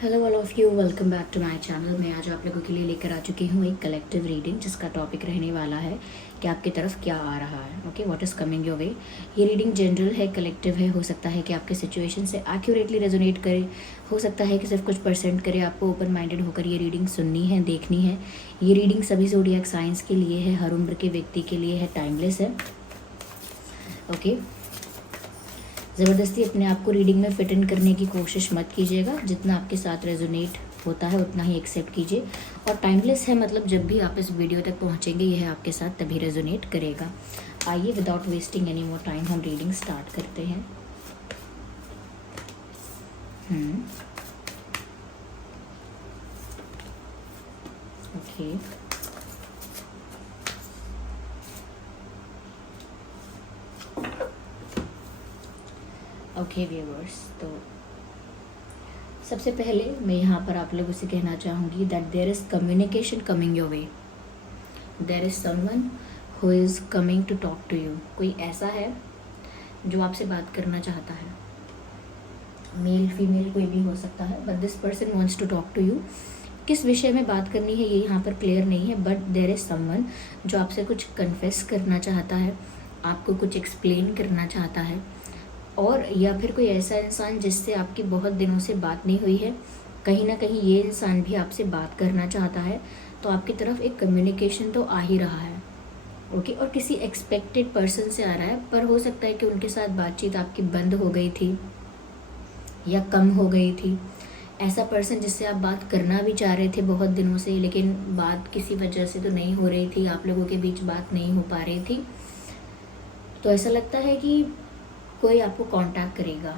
Hello all of you, welcome back to my channel. मैं आज आप लोगों के लिए लेकर आ चुकी हूँ एक कलेक्टिव रीडिंग जिसका टॉपिक रहने वाला है कि आपकी तरफ क्या आ रहा है। Okay, what is coming your वे। ये रीडिंग जनरल है, कलेक्टिव है। हो सकता है कि आपके सिचुएशन से एक्यूरेटली रेजोनेट करे, हो सकता है कि सिर्फ कुछ परसेंट करे। आपको ओपन माइंडेड होकर ये रीडिंग सुननी है, देखनी है। ये रीडिंग सभी ज़ोडिएक साइंस के लिए है, हर उम्र के व्यक्ति के लिए है, टाइमलेस है। ओके, ज़बरदस्ती अपने आप को रीडिंग में फिट इन करने की कोशिश मत कीजिएगा। जितना आपके साथ रेजोनेट होता है उतना ही एक्सेप्ट कीजिए। और टाइमलेस है मतलब जब भी आप इस वीडियो तक पहुंचेंगे यह आपके साथ तभी रेजोनेट करेगा। आइए without wasting any more time हम रीडिंग स्टार्ट करते हैं। ओके, ओके व्यूअर्स, तो सबसे पहले मैं यहाँ पर आप लोगों से कहना चाहूँगी that there is communication coming your way. There is someone who is coming to talk to you. कोई ऐसा है जो आपसे बात करना चाहता है, मेल फीमेल कोई भी हो सकता है, but this person wants to talk to you. किस विषय में बात करनी है ये यहाँ पर क्लियर नहीं है, बट देयर इज़ समवन जो आपसे कुछ कन्फेस करना चाहता है, आपको कुछ एक्सप्लेन करना चाहता है। और या फिर कोई ऐसा इंसान जिससे आपकी बहुत दिनों से बात नहीं हुई है, कहीं ना कहीं ये इंसान भी आपसे बात करना चाहता है। तो आपकी तरफ एक कम्युनिकेशन तो आ ही रहा है। ओके, और किसी एक्सपेक्टेड पर्सन से आ रहा है, पर हो सकता है कि उनके साथ बातचीत आपकी बंद हो गई थी या कम हो गई थी। ऐसा पर्सन जिससे आप बात करना भी चाह रहे थे बहुत दिनों से, लेकिन बात किसी वजह से तो नहीं हो रही थी, आप लोगों के बीच बात नहीं हो पा रही थी। तो ऐसा लगता है कि कोई आपको कांटेक्ट करेगा,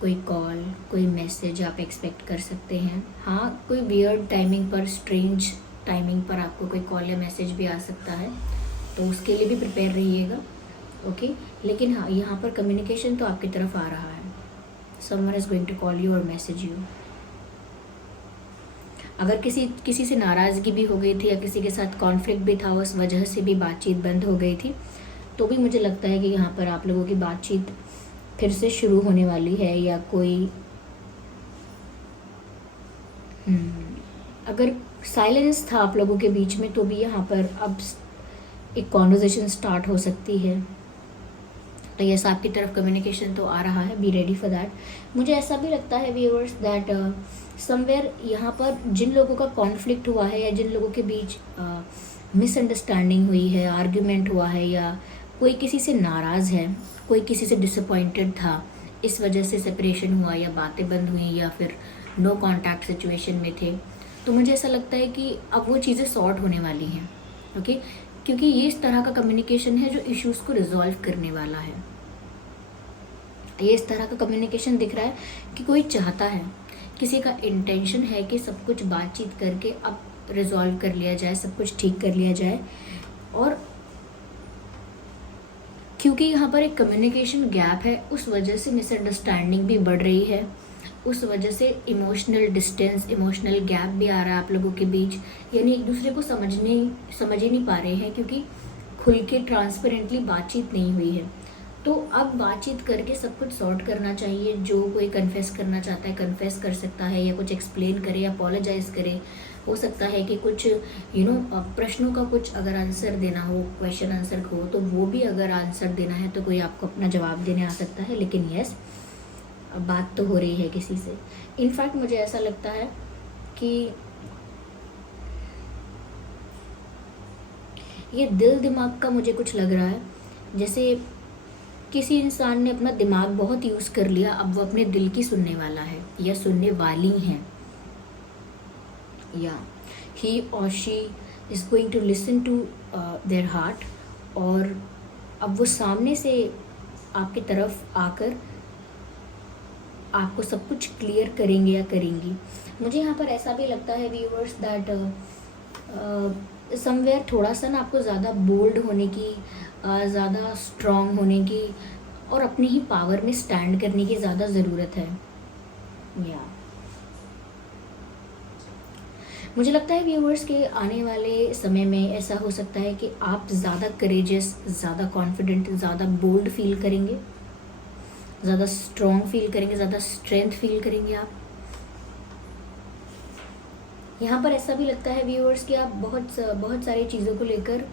कोई कॉल, कोई मैसेज आप एक्सपेक्ट कर सकते हैं। हाँ, कोई वियर्ड टाइमिंग पर, स्ट्रेंज टाइमिंग पर आपको कोई कॉल या मैसेज भी आ सकता है, तो उसके लिए भी प्रिपेयर रहिएगा। ओके, लेकिन हाँ, यहाँ पर कम्युनिकेशन तो आपकी तरफ आ रहा है। Someone is going to call you और मैसेज यू। अगर किसी से नाराज़गी भी हो गई थी या किसी के साथ कॉन्फ्लिक्ट भी था, उस वजह से भी बातचीत बंद हो गई थी, तो भी मुझे लगता है कि यहाँ पर आप लोगों की बातचीत फिर से शुरू होने वाली है। या कोई अगर साइलेंस था आप लोगों के बीच में, तो भी यहाँ पर अब एक कॉन्वर्जेशन स्टार्ट हो सकती है। तो यस, आपकी तरफ कम्युनिकेशन तो आ रहा है, बी रेडी फॉर दैट। मुझे ऐसा भी लगता है व्यूअर्स दैट समवेयर यहाँ पर जिन लोगों का कॉन्फ्लिक्ट हुआ है या जिन लोगों के बीच मिसअंडरस्टैंडिंग हुई है, आर्ग्यूमेंट हुआ है, या कोई किसी से नाराज़ है, कोई किसी से डिसअपॉइंटेड था, इस वजह से सेपरेशन हुआ या बातें बंद हुई या फिर नो कॉन्टैक्ट सिचुएशन में थे, तो मुझे ऐसा लगता है कि अब वो चीज़ें सॉर्ट होने वाली हैं। ओके, क्योंकि ये इस तरह का कम्युनिकेशन है जो इश्यूज़ को रिजॉल्व करने वाला है। ये इस तरह का कम्युनिकेशन दिख रहा है कि कोई चाहता है, किसी का इंटेंशन है कि सब कुछ बातचीत करके अब रिजॉल्व कर लिया जाए, सब कुछ ठीक कर लिया जाए। और क्योंकि यहाँ पर एक कम्युनिकेशन गैप है, उस वजह से मिसअंडरस्टैंडिंग भी बढ़ रही है, उस वजह से इमोशनल डिस्टेंस, इमोशनल गैप भी आ रहा है आप लोगों के बीच। यानी एक दूसरे को समझ ही नहीं पा रहे हैं, क्योंकि खुल के ट्रांसपेरेंटली बातचीत नहीं हुई है। तो अब बातचीत करके सब कुछ सॉर्ट करना चाहिए। जो कोई कन्फेस करना चाहता है कन्फेस कर सकता है, या कुछ एक्सप्लेन करे, अपोलोजाइज करे। हो सकता है कि कुछ प्रश्नों का कुछ अगर आंसर देना हो, क्वेश्चन आंसर हो, तो वो भी अगर आंसर देना है तो कोई आपको अपना जवाब देने आ सकता है। लेकिन यस, बात तो हो रही है किसी से। इनफैक्ट मुझे ऐसा लगता है कि ये दिल दिमाग का मुझे कुछ लग रहा है, जैसे किसी इंसान ने अपना दिमाग बहुत यूज़ कर लिया, अब वो अपने दिल की सुनने वाला है या सुनने वाली हैं, या ही और she is going to listen to their heart. और अब वो सामने से आपकी तरफ आकर आपको सब कुछ क्लियर करेंगे या करेंगी। मुझे यहाँ पर ऐसा भी लगता है व्यूअर्स दैट समवेयर थोड़ा सा ना आपको ज़्यादा बोल्ड होने की, ज़्यादा स्ट्रॉन्ग होने की और अपनी ही पावर में स्टैंड करने की ज़्यादा ज़रूरत है। या मुझे लगता है व्यूअर्स के आने वाले समय में ऐसा हो सकता है कि आप ज़्यादा करेजियस, ज़्यादा कॉन्फिडेंट, ज़्यादा बोल्ड फील करेंगे, ज़्यादा स्ट्रॉन्ग फील करेंगे, ज़्यादा स्ट्रेंथ फील करेंगे आप। यहाँ पर ऐसा भी लगता है व्यूअर्स कि आप बहुत सारी चीज़ों को लेकर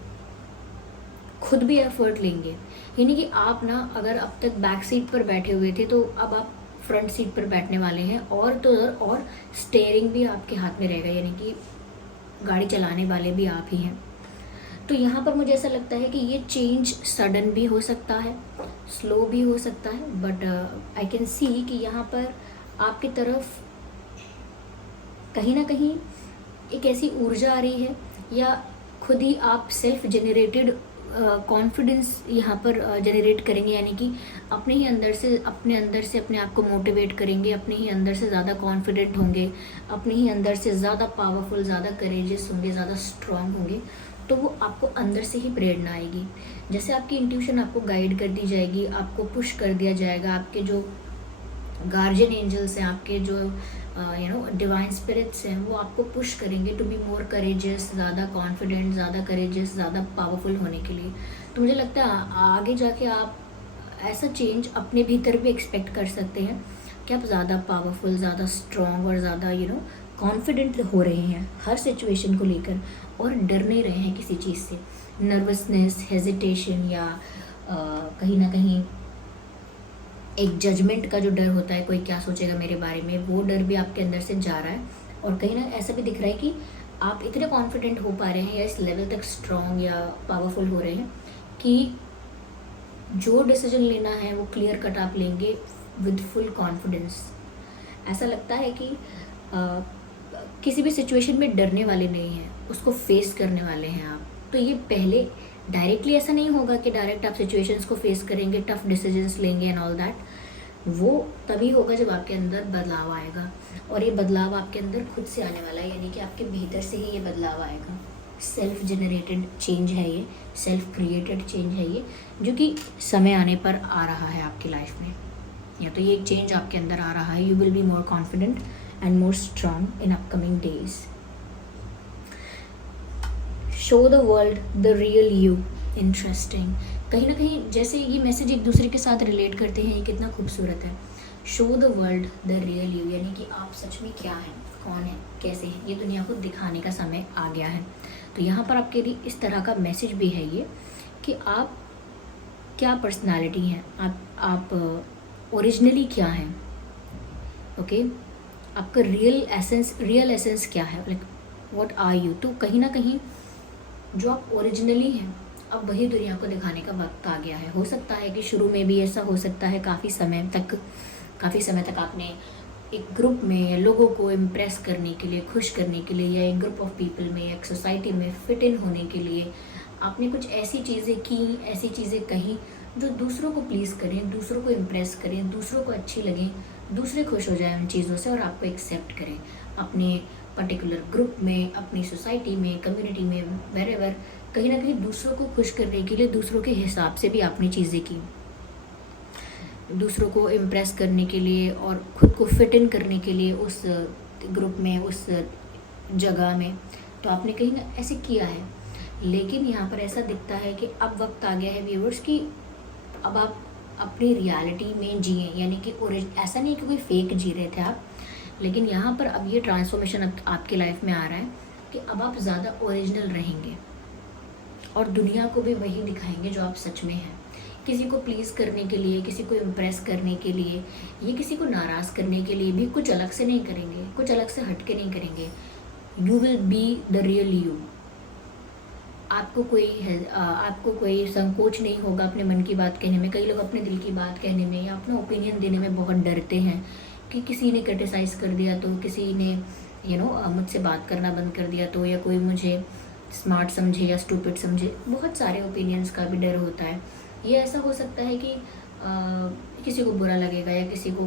खुद भी एफर्ट लेंगे। यानी कि आप ना अगर अब तक बैक सीट पर बैठे हुए थे तो अब आप फ्रंट सीट पर बैठने वाले हैं, और तो और स्टेयरिंग भी आपके हाथ में रहेगा, यानी कि गाड़ी चलाने वाले भी आप ही हैं। तो यहाँ पर मुझे ऐसा लगता है कि ये चेंज सडन भी हो सकता है, स्लो भी हो सकता है, बट आई कैन सी कि यहाँ पर आपकी तरफ कहीं ना कहीं एक ऐसी ऊर्जा आ रही है, या खुद ही आप सेल्फ जनरेटेड कॉन्फिडेंस यहाँ पर जनरेट करेंगे, यानी कि अपने अंदर से अपने आप को मोटिवेट करेंगे, अपने ही अंदर से ज़्यादा कॉन्फिडेंट होंगे, अपने ही अंदर से ज़्यादा पावरफुल, ज़्यादा करेजियस होंगे, ज़्यादा स्ट्रांग होंगे। तो वो आपको अंदर से ही प्रेरणा आएगी। जैसे आपकी इंट्यूशन आपको गाइड कर दी जाएगी, आपको पुश कर दिया जाएगा, आपके जो गार्जियन एंजल्स हैं, आपके जो डिवाइन स्पिरिट्स हैं, वो आपको पुश करेंगे टू बी मोर करेजियस, ज़्यादा कॉन्फिडेंट, ज़्यादा करेजियस, ज़्यादा पावरफुल होने के लिए। तो मुझे लगता है आगे जाके आप ऐसा चेंज अपने भीतर भी एक्सपेक्ट कर सकते हैं कि आप ज़्यादा पावरफुल, ज़्यादा स्ट्रॉन्ग और ज़्यादा कॉन्फिडेंट हो रहे हैं हर सिचुएशन को लेकर, और डर नहीं रहे हैं किसी चीज़ से। नर्वसनेस, हेजिटेशन या कहीं ना कहीं एक जजमेंट का जो डर होता है, कोई क्या सोचेगा मेरे बारे में, वो डर भी आपके अंदर से जा रहा है। और कहीं ना ऐसा भी दिख रहा है कि आप इतने कॉन्फिडेंट हो पा रहे हैं, या इस लेवल तक स्ट्रॉन्ग या पावरफुल हो रहे हैं कि जो डिसीजन लेना है वो क्लियर कट आप लेंगे विद फुल कॉन्फिडेंस। ऐसा लगता है कि किसी भी सिचुएशन में डरने वाले नहीं हैं, उसको फेस करने वाले हैं आप। तो ये पहले डायरेक्टली ऐसा नहीं होगा कि डायरेक्ट आप सिचुएशंस को फेस करेंगे, टफ डिसीजंस लेंगे एंड ऑल दैट। वो तभी होगा जब आपके अंदर बदलाव आएगा, और ये बदलाव आपके अंदर खुद से आने वाला है, यानी कि आपके भीतर से ही ये बदलाव आएगा। सेल्फ जनरेटेड चेंज है ये, सेल्फ क्रिएटेड चेंज है ये, जो कि समय आने पर आ रहा है आपकी लाइफ में। या तो ये एक चेंज आपके अंदर आ रहा है। You will be more confident and more strong in upcoming days. Show the world the real you. Interesting, कहीं ना कहीं जैसे ये मैसेज एक दूसरे के साथ रिलेट करते हैं, ये कितना खूबसूरत है। Show the world the real you, यानी कि आप सच में क्या हैं, कौन है, कैसे हैं, ये दुनिया को दिखाने का समय आ गया है। तो यहाँ पर आपके लिए इस तरह का मैसेज भी है ये कि आप क्या पर्सनालिटी हैं, आप ओरिजिनली क्या हैं, ओके आपका रियल एसेंस क्या है, लाइक व्हाट आर यू। तो कहीं ना कहीं जो आप ओरिजिनली हैं, अब वही दुनिया को दिखाने का वक्त आ गया है। हो सकता है कि शुरू में भी ऐसा हो सकता है, काफ़ी समय तक आपने एक ग्रुप में या लोगों को इम्प्रेस करने के लिए, खुश करने के लिए, या एक ग्रुप ऑफ पीपल में, एक सोसाइटी में फिट इन होने के लिए आपने कुछ ऐसी चीज़ें की, ऐसी चीज़ें कहीं जो दूसरों को प्लीज़ करें, दूसरों को इम्प्रेस करें, दूसरों को अच्छी लगें, दूसरे खुश हो जाएं उन चीज़ों से और आपको एक्सेप्ट करें अपने पर्टिकुलर ग्रुप में, अपनी सोसाइटी में, कम्युनिटी में, वेरेवर। कहीं ना कहीं दूसरों को खुश करने के लिए, दूसरों के हिसाब से भी आपने चीज़ें की, दूसरों को इम्प्रेस करने के लिए और ख़ुद को फिट इन करने के लिए उस ग्रुप में, उस जगह में, तो आपने कहीं ना ऐसे किया है। लेकिन यहाँ पर ऐसा दिखता है कि अब वक्त आ गया है व्यूअर्स कि अब आप अपनी रियलिटी में जिए, यानी कि ऐसा नहीं कि कोई फेक जी रहे थे आप, लेकिन यहाँ पर अब ये ट्रांसफॉर्मेशन आपके लाइफ में आ रहा है कि अब आप ज़्यादा ओरिजिनल रहेंगे और दुनिया को भी वही दिखाएंगे जो आप सच में हैं। किसी को प्लीज़ करने के लिए, किसी को इम्प्रेस करने के लिए, ये किसी को नाराज़ करने के लिए भी कुछ अलग से नहीं करेंगे, कुछ अलग से हट के नहीं करेंगे। You will be the real you. आपको कोई संकोच नहीं होगा अपने मन की बात कहने में। कई लोग अपने दिल की बात कहने में या अपना ओपिनियन देने में बहुत डरते हैं कि किसी ने क्रिटिसाइज़ कर दिया तो, किसी ने मुझसे बात करना बंद कर दिया तो, या कोई मुझे स्मार्ट समझे या स्टूपिड समझे। बहुत सारे ओपिनियंस का भी डर होता है। ये ऐसा हो सकता है कि किसी को बुरा लगेगा, या किसी को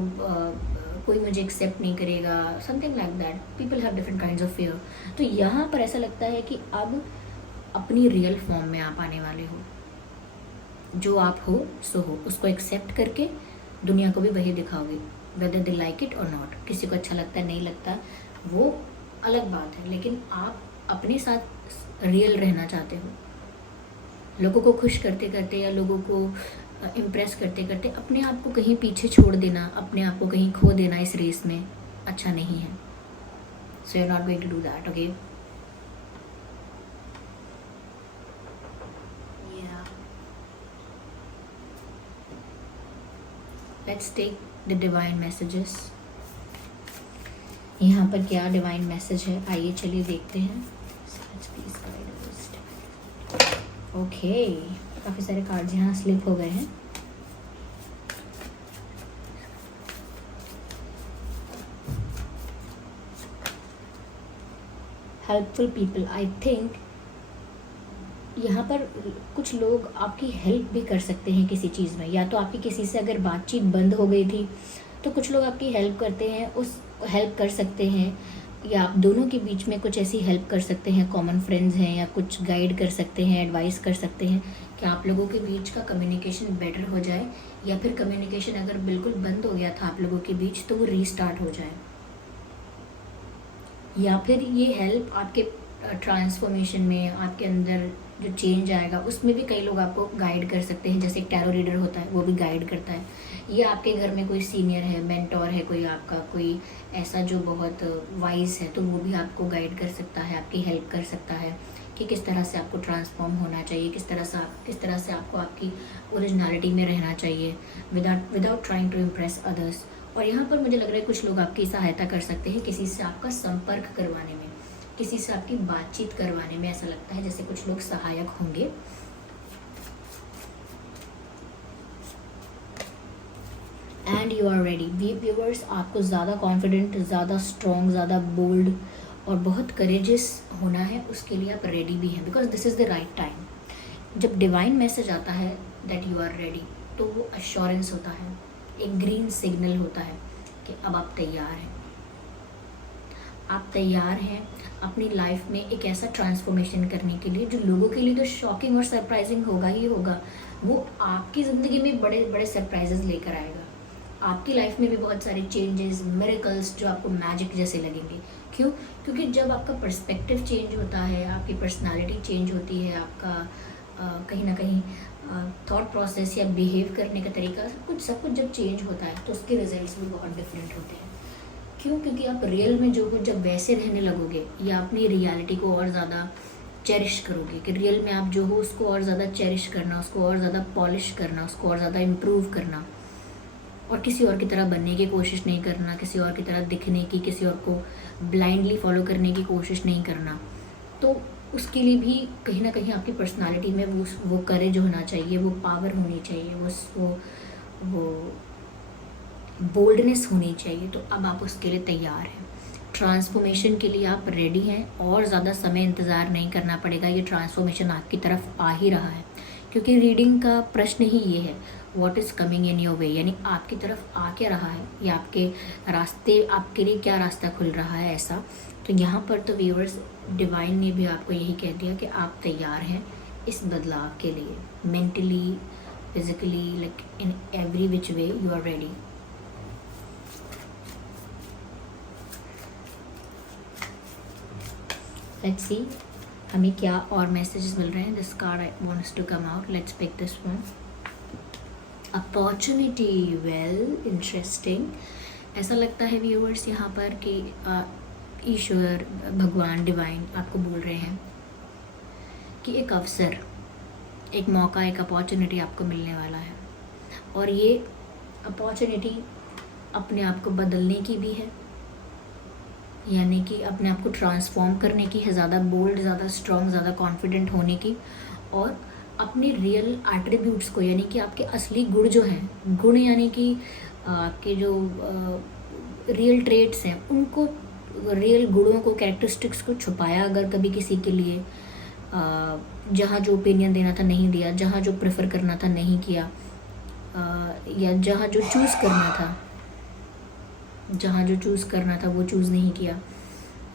कोई मुझे एक्सेप्ट नहीं करेगा, something like that. People have different kinds of fear. तो यहाँ पर ऐसा लगता है कि अब अपनी रियल फॉर्म में आप आने वाले हो, जो आप हो सो हो, उसको एक्सेप्ट करके दुनिया को भी वही दिखाओगे, वेदर दे लाइक इट और नॉट। किसी को अच्छा लगता है, नहीं लगता, वो अलग बात है, लेकिन आप अपने साथ रियल रहना चाहते हो। लोगों को खुश करते करते या लोगों को इम्प्रेस करते करते अपने आप को कहीं पीछे छोड़ देना, अपने आप को कहीं खो देना इस रेस में अच्छा नहीं है। So you're not going to do that, okay? Yeah. Let's take the divine messages. यहाँ पर क्या डिवाइन मैसेज है, आइए चलिए देखते हैं. ओके, काफ़ी सारे कार्ड्स यहाँ स्लिप हो गए हैं. हेल्पफुल पीपल, आई थिंक यहाँ पर कुछ लोग आपकी हेल्प भी कर सकते हैं किसी चीज़ में. या तो आपकी किसी से अगर बातचीत बंद हो गई थी तो कुछ लोग आपकी हेल्प करते हैं, उस हेल्प कर सकते हैं, या आप दोनों के बीच में कुछ ऐसी हेल्प कर सकते हैं. कॉमन फ्रेंड्स हैं, या कुछ गाइड कर सकते हैं, एडवाइस कर सकते हैं कि आप लोगों के बीच का कम्युनिकेशन बेटर हो जाए, या फिर कम्युनिकेशन अगर बिल्कुल बंद हो गया था आप लोगों के बीच तो वो रीस्टार्ट हो जाए. या फिर ये हेल्प आपके ट्रांसफॉर्मेशन में, आपके अंदर जो चेंज आएगा उसमें भी कई लोग आपको गाइड कर सकते हैं. जैसे एक टैरो रीडर होता है, वो भी गाइड करता है. या आपके घर में कोई सीनियर है, मेंटोर है, कोई आपका कोई ऐसा जो बहुत वाइज है, तो वो भी आपको गाइड कर सकता है, आपकी हेल्प कर सकता है कि किस तरह से आपको ट्रांसफॉर्म होना चाहिए, किस तरह से आपको आपकी ओरिजिनलिटी में रहना चाहिए without trying to impress others. और यहाँ पर मुझे लग रहा है कुछ लोग आपकी सहायता कर सकते हैं किसी से आपका संपर्क करवाने में, किसी से आपकी बातचीत करवाने में. ऐसा लगता है जैसे कुछ लोग सहायक होंगे. And you are ready. Viewers, आपको ज़्यादा कॉन्फिडेंट, ज़्यादा स्ट्रॉन्ग, ज़्यादा बोल्ड और बहुत करेजियस होना है. उसके लिए आप रेडी भी हैं, because this is the right time. जब डिवाइन मैसेज आता है दैट यू आर रेडी, तो वो अश्योरेंस होता है, एक ग्रीन सिग्नल होता है कि अब आप तैयार हैं. आप तैयार हैं अपनी लाइफ में एक ऐसा ट्रांसफॉर्मेशन करने के लिए जो लोगों के लिए तो शॉकिंग और सरप्राइजिंग होगा ही होगा. वो आपकी ज़िंदगी में बड़े बड़े सरप्राइजेस लेकर आएगा. आपकी लाइफ में भी बहुत सारे चेंजेस, मिरेकल्स जो आपको मैजिक जैसे लगेंगे. क्यों? क्योंकि जब आपका पर्सपेक्टिव चेंज होता है, आपकी पर्सनालिटी चेंज होती है, आपका कहीं ना कहीं थॉट प्रोसेस या बिहेव करने का तरीका, सब कुछ जब चेंज होता है तो उसके रिजल्ट्स भी बहुत डिफरेंट होते हैं. क्यों? क्योंकि आप रियल में जो हो जब वैसे रहने लगोगे, या अपनी रियलिटी को और ज़्यादा चेरिश करोगे, कि रियल में आप जो हो उसको और ज़्यादा चेरिश करना, उसको और ज़्यादा पॉलिश करना, उसको और ज़्यादा इम्प्रूव करना, और किसी और की तरह बनने की कोशिश नहीं करना, किसी और की तरह दिखने की, किसी और को ब्लाइंडली फॉलो करने की कोशिश नहीं करना. तो उसके लिए भी कहीं ना कहीं आपकी पर्सनालिटी में वो करेज होना चाहिए, वो पावर होनी चाहिए, वो बोल्डनेस होनी चाहिए. तो अब आप उसके लिए तैयार हैं. ट्रांसफॉर्मेशन के लिए आप रेडी हैं, और ज़्यादा समय इंतज़ार नहीं करना पड़ेगा. ये ट्रांसफॉर्मेशन आपकी तरफ आ ही रहा है, क्योंकि रीडिंग का प्रश्न ही ये है, what is coming in your way, यानी आपकी तरफ आ क्या रहा है, या आपके रास्ते, आपके लिए क्या रास्ता खुल रहा है ऐसा. तो यहाँ पर तो व्यूअर्स, डिवाइन ने भी आपको यही कह दिया कि आप तैयार हैं इस बदलाव के लिए. Mentally, physically, like in every which way you are ready. Let's see हमें क्या और मैसेजेस मिल रहे हैं. This card I wants to come out. Let's pick this one. Opportunity, well, interesting. ऐसा लगता है व्यूअर्स यहाँ पर कि ईश्वर, भगवान, डिवाइन आपको बोल रहे हैं कि एक अवसर, एक मौका, एक अपॉर्चुनिटी आपको मिलने वाला है. और ये अपॉर्चुनिटी अपने आप को बदलने की भी है, यानी कि अपने आप को ट्रांसफॉर्म करने की है, ज़्यादा बोल्ड, ज़्यादा स्ट्रॉन्ग, ज़्यादा कॉन्फिडेंट होने की, और अपने रियल एट्रीब्यूट्स को, यानी कि आपके असली गुण जो हैं, गुण यानी कि आपके जो रियल ट्रेट्स हैं, उनको, रियल गुणों को, कैरेक्टरिस्टिक्स को छुपाया अगर कभी किसी के लिए, जहाँ जो ओपिनियन देना था नहीं दिया, जहाँ जो प्रेफर करना था नहीं किया, या जहाँ जो चूज़ करना था वो चूज़ नहीं किया,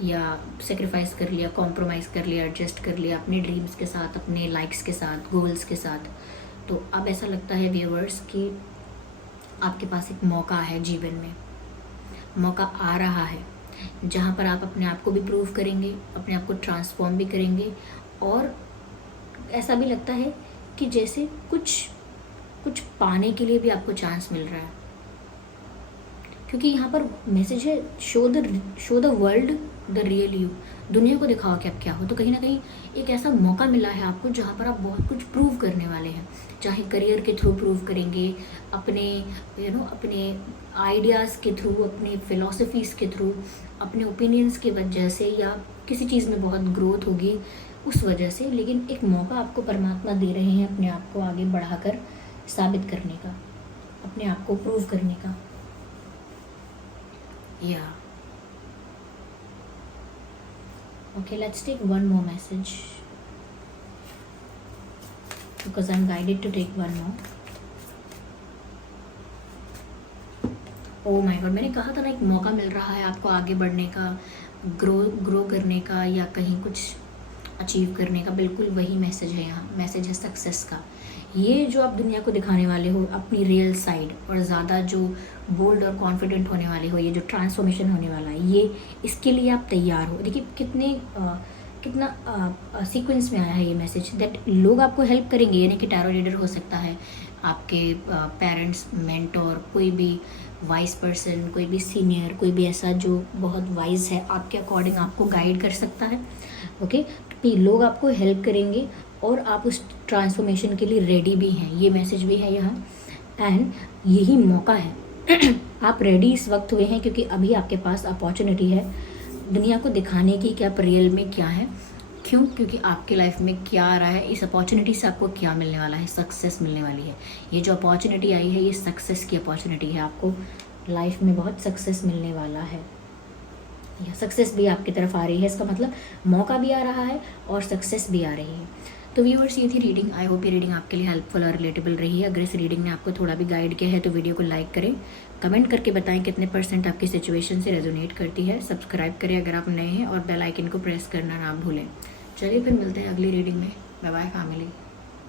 या सेक्रीफाइस कर लिया, कॉम्प्रोमाइज़ कर लिया, एडजस्ट कर लिया अपने ड्रीम्स के साथ, अपने लाइक्स के साथ, गोल्स के साथ. तो अब ऐसा लगता है व्यूअर्स कि आपके पास एक मौका है जीवन में, मौका आ रहा है जहाँ पर आप अपने आप को भी प्रूव करेंगे, अपने आप को ट्रांसफॉर्म भी करेंगे. और ऐसा भी लगता है कि जैसे कुछ पाने के लिए भी आपको चांस मिल रहा है, क्योंकि यहाँ पर मैसेज है, show the world the real you, दुनिया को दिखाओ कि आप क्या हो। तो कहीं ना कहीं एक ऐसा मौका मिला है आपको जहाँ पर आप बहुत कुछ प्रूव करने वाले हैं, चाहे करियर के थ्रू प्रूव करेंगे, अपने अपने आइडियाज़ के थ्रू, अपने फिलॉसफीज़ के थ्रू, अपने ओपिनियंस की वजह से, या किसी चीज़ में बहुत ग्रोथ होगी उस वजह से। लेकिन एक मौका आपको परमात्मा दे रहे हैं अपने आप को आगे बढ़ाकर साबित करने का, अपने आप को प्रूव करने का। या okay, let's take one more message because I'm guided to take one more. Oh my god, मैंने कहा था ना एक मौका मिल रहा है आपको आगे बढ़ने का, ग्रो करने का, या कहीं कुछ अचीव करने का। बिल्कुल वही मैसेज है यहाँ, मैसेज है सक्सेस का। ये जो आप दुनिया को दिखाने वाले हो अपनी रियल साइड, और ज़्यादा जो बोल्ड और कॉन्फिडेंट होने वाले हो, ये जो ट्रांसफॉर्मेशन होने वाला है, ये इसके लिए आप तैयार हो। देखिए कितना सीक्वेंस में आया है ये मैसेज, दैट लोग आपको हेल्प करेंगे। यानी कि टैरो रीडर हो सकता है, आपके पेरेंट्स, मेंटोर, कोई भी वाइस पर्सन, कोई भी सीनियर, कोई भी ऐसा जो बहुत वाइज है, आपके अकॉर्डिंग आपको गाइड कर सकता है। ओके, तो लोग आपको हेल्प करेंगे और आप उस ट्रांसफॉर्मेशन के लिए रेडी भी हैं, ये मैसेज भी है यहाँ। एंड यही मौका है आप रेडी इस वक्त हुए हैं क्योंकि अभी आपके पास अपॉर्चुनिटी है दुनिया को दिखाने की कि आप रियल में क्या है। क्यों? क्योंकि आपके लाइफ में क्या आ रहा है, इस अपॉर्चुनिटी से आपको क्या मिलने वाला है, सक्सेस मिलने वाली है। ये जो अपॉर्चुनिटी आई है, ये सक्सेस की अपॉर्चुनिटी है। आपको लाइफ में बहुत सक्सेस मिलने वाला है, या सक्सेस भी आपकी तरफ आ रही है। इसका मतलब मौका भी आ रहा है और सक्सेस भी आ रही है। तो व्यूअर्स, ये थी रीडिंग। आई होप ये रीडिंग आपके लिए हेल्पफुल और रिलेटेबल रही है। अगर इस रीडिंग ने आपको थोड़ा भी गाइड किया है तो वीडियो को लाइक करें, कमेंट करके बताएं कितने % आपकी सिचुएशन से रेजोनेट करती है। सब्सक्राइब करें अगर आप नए हैं, और बेल आइकन को प्रेस करना ना भूलें। चलिए फिर मिलते हैं अगली रीडिंग में। Bye bye family.